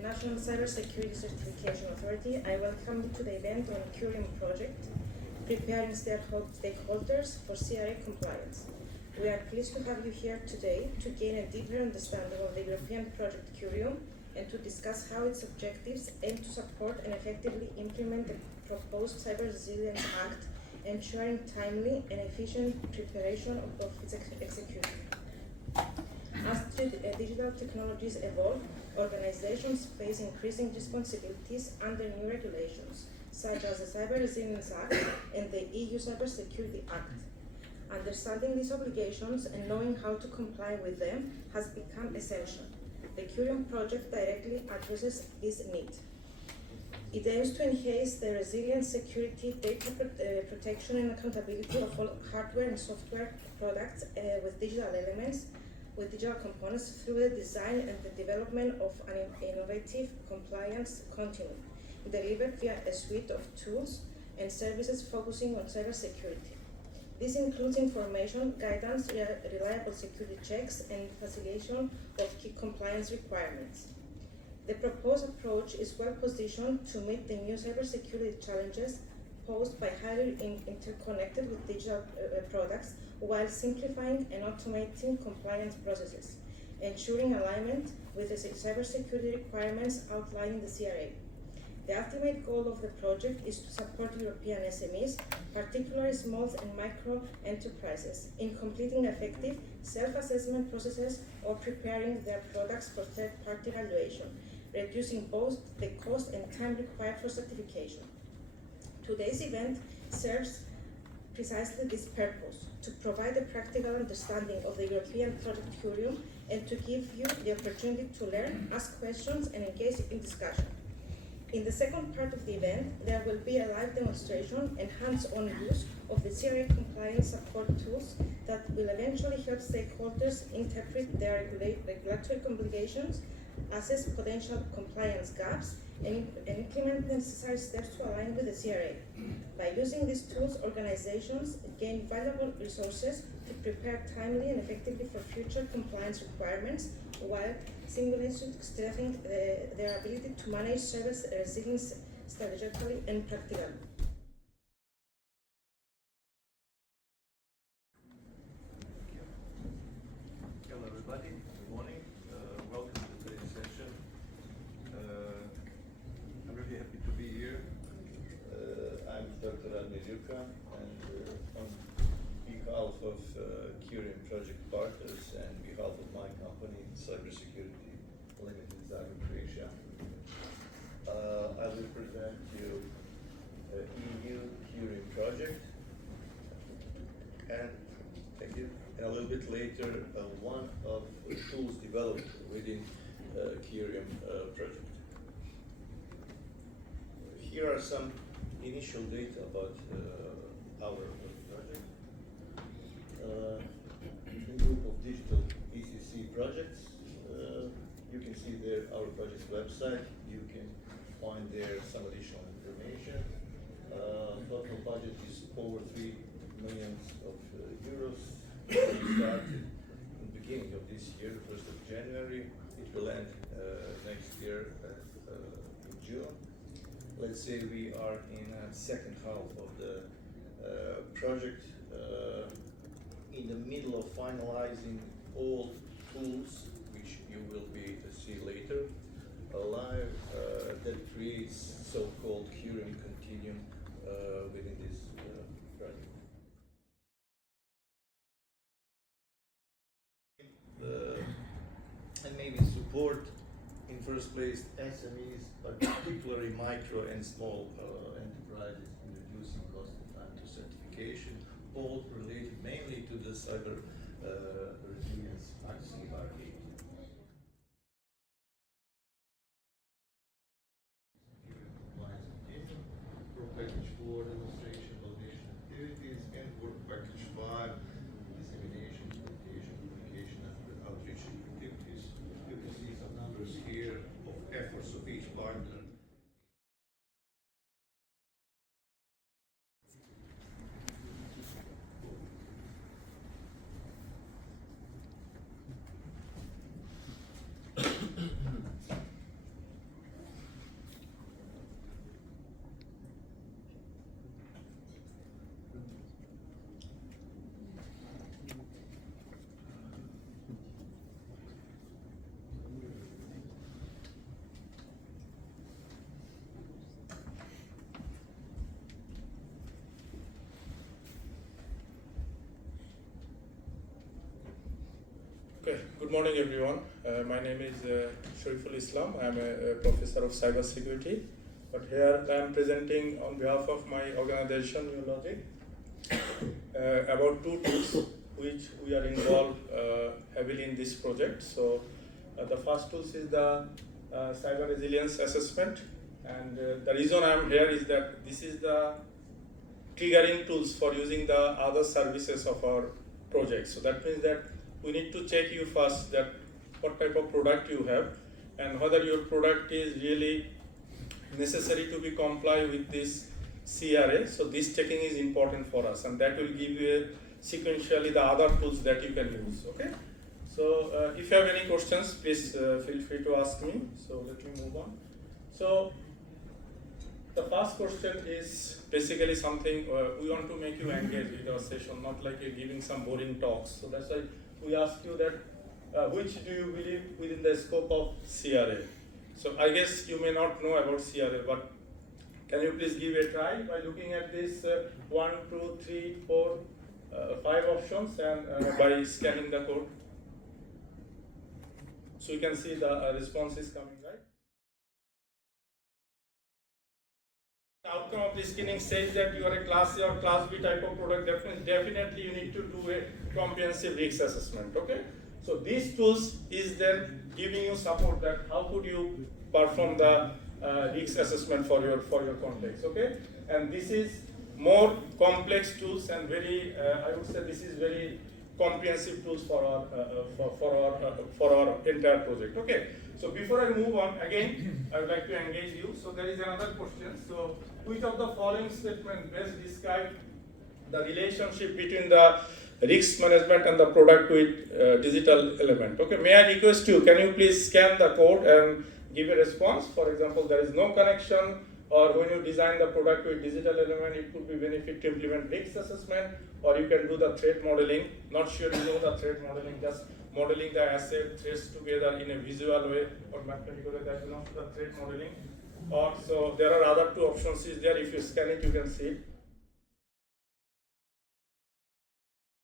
the National Cybersecurity Certification Authority, I welcome you to the event on Curium project, preparing stakeholders for CRA compliance. We are pleased to have you here today to gain a deeper understanding of the European project Curium and to discuss how its objectives aim to support and effectively implement the proposed Cyber Resilience Act, ensuring timely and efficient preparation of its execution. As digital technologies evolve, organizations face increasing responsibilities under new regulations, such as the Cyber Resilience Act and the EU Cybersecurity Act. Understanding these obligations and knowing how to comply with them has become essential. The Curium project directly addresses this need. It aims to enhance the resilience, security, data protection and accountability of all hardware and software products with digital elements, with digital components through the design and the development of an innovative compliance continuum, delivered via a suite of tools and services focusing on cybersecurity. This includes information, guidance, reliable security checks, and facilitation of key compliance requirements. The proposed approach is well positioned to meet the new cybersecurity challenges posed by highly interconnected with digital products, while simplifying and automating compliance processes, ensuring alignment with the cybersecurity requirements outlined in the CRA. The ultimate goal of the project is to support European SMEs, particularly small and micro enterprises, in completing effective self-assessment processes or preparing their products for third-party evaluation, reducing both the cost and time required for certification. Today's event serves precisely this purpose, to provide a practical understanding of the European project Curium and to give you the opportunity to learn, ask questions, and engage in discussion. In the second part of the event, there will be a live demonstration and hands-on use of the CRA compliance support tools that will eventually help stakeholders interpret their regulatory obligations, assess potential compliance gaps, and implement necessary steps to align with the CRA. By using these tools, organizations gain valuable resources to prepare timely and effectively for future compliance requirements, while simultaneously strengthening their ability to manage service resilience strategically and practically. Hello everybody, good morning. Welcome to today's session. I'm really happy to be here. I'm Dr. Nicosia, and on behalf of Curium project partners and behalf of my company, Cybersecurity Limited Zagreb, Croatia, I will present you EU Curium project, and thank you. And a little bit later, one of the tools developed within Curium project. Here are some initial data about our project. A group of digital ECC projects. You can see there our project website. You can find there some additional information. Total budget is over 3 million euros. We started in the beginning of this year, 1st of January. It will end next year in June. Let's say we are in the second half of the project, in the middle of finalizing all tools, which you will be to see later, live, that creates so-called Curium continuum within this project. And maybe support in first place SMEs, but particularly micro and small enterprises in reducing cost and time to certification, all related mainly to the Cyber Resilience Act CRA. For package 4, demonstration, validation activities, and for package 5, dissemination, implementation, communication, and outreach activities. You can see some numbers here of efforts of each partner. Good morning, everyone. My name is Shariful Islam. I am a professor of cybersecurity. But here I am presenting on behalf of my organization, New Logic, about two tools which we are involved heavily in this project. So the first tool is the cyber resilience assessment. And the reason I am here is that this is the triggering tools for using the other services of our project. So that means that we need to check you first that what type of product you have and whether your product is really necessary to be comply with this CRA. So this checking is important for us, and that will give you sequentially the other tools that you can use. Okay. So if you have any questions, please feel free to ask me. So let me move on. So the first question is basically something we want to make you engage with our session, not like you're giving some boring talks. So that's why we ask you that which do you believe within the scope of CRA? So I guess you may not know about CRA, but can you please give a try by looking at this 1, 2, 3, 4, 5 options and by scanning the code? So you can see the response is coming, right? The outcome of the screening says that you are a Class A or Class B type of product. Definitely you need to do a comprehensive risk assessment. Okay. So these tools is then giving you support that how could you perform the risk assessment for your context. Okay. And this is more complex tools and very I would say this is very comprehensive tools for our entire project. Okay. So before I move on, again, I would like to engage you. So there is another question. So which of the following statements best describe the relationship between the risk management and the product with digital element? Okay, may I request you, can you please scan the code and give a response? For example, there is no connection, or when you design the product with digital element, it could be benefit to implement risk assessment, or you can do the threat modeling. Not sure you know the threat modeling, just modeling the asset threats together in a visual way or mathematical way, that belongs to the threat modeling. Or so there are other two options is there. If you scan it, you can see it.